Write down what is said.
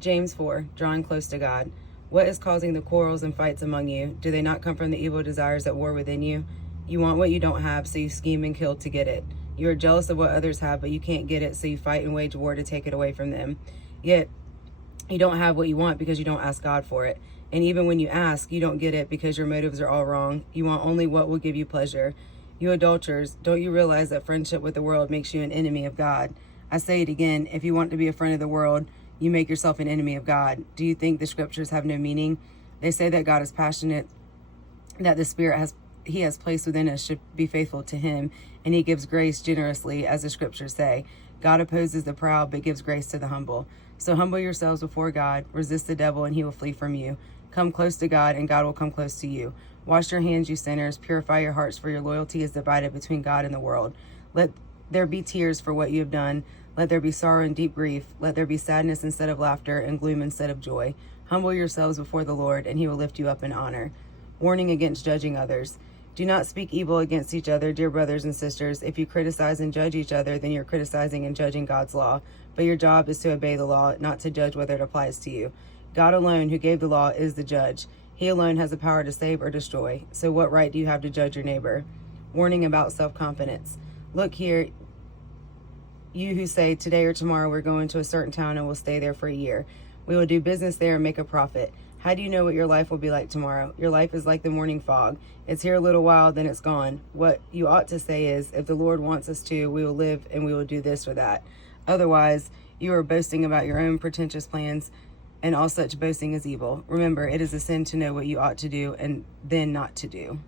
James 4, drawing close to God. What is causing the quarrels and fights among you? Do they not come from the evil desires at war within you? You want what you don't have, so you scheme and kill to get it. You are jealous of what others have, but you can't get it, so you fight and wage war to take it away from them. Yet, you don't have what you want because you don't ask God for it. And even when you ask, you don't get it because your motives are all wrong. You want only what will give you pleasure. You adulterers, don't you realize that friendship with the world makes you an enemy of God? I say it again, if you want to be a friend of the world, you make yourself an enemy of God. Do you think the scriptures have no meaning? They say that God is passionate, that the Spirit He has placed within us should be faithful to Him, and He gives grace generously, as the scriptures say. God opposes the proud, but gives grace to the humble. So humble yourselves before God, resist the devil, and he will flee from you. Come close to God, and God will come close to you. Wash your hands, you sinners. Purify your hearts, for your loyalty is divided between God and the world. Let there be tears for what you have done. Let there be sorrow and deep grief. Let there be sadness instead of laughter, and gloom instead of joy. Humble yourselves before the Lord, and He will lift you up in honor. Warning against judging others. Do not speak evil against each other, dear brothers and sisters. If you criticize and judge each other, then you're criticizing and judging God's law. But your job is to obey the law, not to judge whether it applies to you. God alone, who gave the law, is the judge. He alone has the power to save or destroy. So what right do you have to judge your neighbor? Warning about self-confidence. Look here, you who say, today or tomorrow we're going to a certain town and we'll stay there for a year. We will do business there and make a profit. How do you know what your life will be like tomorrow? Your life is like the morning fog. It's here a little while, then it's gone. What you ought to say is, if the Lord wants us to, we will live and we will do this or that. Otherwise, you are boasting about your own pretentious plans, and all such boasting is evil. Remember, it is a sin to know what you ought to do and then not to do.